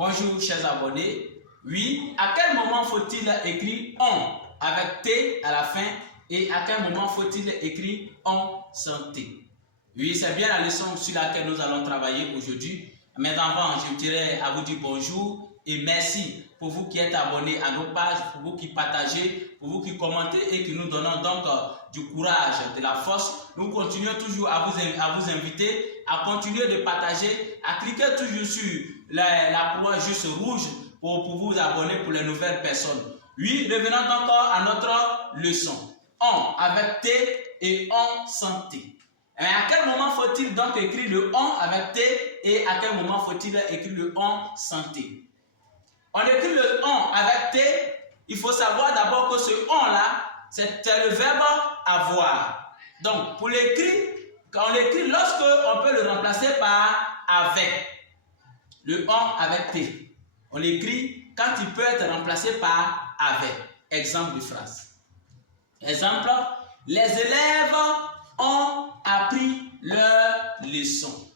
Bonjour chers abonnés. Oui, à quel moment faut-il écrire on avec T à la fin et à quel moment faut-il écrire on sans T? Oui, c'est bien la leçon sur laquelle nous allons travailler aujourd'hui. Mais avant, je dirais à vous dire bonjour et merci pour vous qui êtes abonnés à nos pages, pour vous qui partagez, pour vous qui commentez et qui nous donnons donc du courage, de la force. Nous continuons toujours à vous inviter à continuer de partager, à cliquer toujours sur la croix juste rouge pour vous abonner pour les nouvelles personnes. Oui, revenons donc à notre leçon. On avec T et on sans T. Et à quel moment faut-il donc écrire le on avec T et à quel moment faut-il écrire le on sans T? On écrit le on avec T, il faut savoir d'abord que ce on là, c'est le verbe avoir. Donc pour l'écrire, quand on l'écrit lorsque on peut le remplacer par avec. Le on avec T. On l'écrit quand il peut être remplacé par avec. Exemple de phrase. Exemple, les élèves ont appris leur leçon.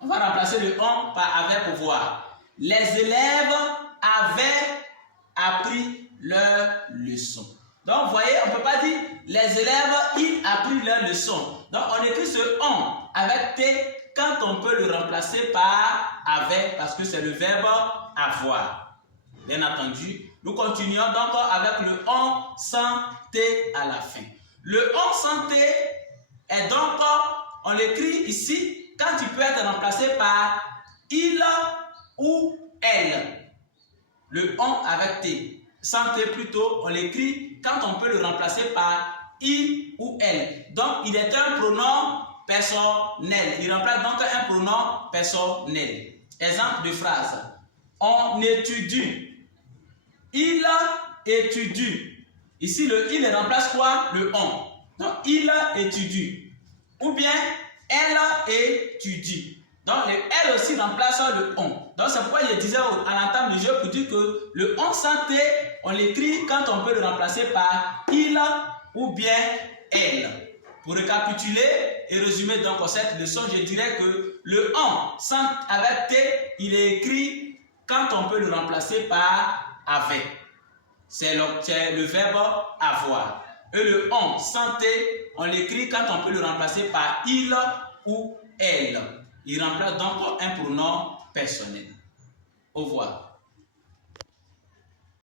On va remplacer le on par avec pour voir. Les élèves avaient appris leur leçon. Donc, vous voyez, on ne peut pas dire les élèves, ils appris leur leçon. Donc, on écrit ce on avec T quand on peut le remplacer par avec parce que c'est le verbe avoir. Bien entendu, nous continuons donc avec le on sans T à la fin. Le on sans T est donc, on l'écrit ici quand il peut être remplacé par il ou elle. Le on avec T. Sans T plutôt, on l'écrit quand on peut le remplacer par il ou elle. Donc, il est un pronom personnel. Il remplace donc un pronom personnel. Exemple de phrase. On étudie. Il étudie. Ici, le il remplace quoi? Le on. Donc, il étudie. Ou bien, elle étudie. Donc, le elle aussi remplace le on. Donc, c'est pourquoi je disais à l'entame du jeu pour dire que le on sans T, on l'écrit quand on peut le remplacer par il ou bien elle. Pour récapituler et résumer donc cette leçon, je dirais que le on sans avec T, il est écrit quand on peut le remplacer par avec. C'est le verbe avoir. Et le on sans T, on l'écrit quand on peut le remplacer par il ou elle. Il remplace donc un pronom personnel. Au revoir.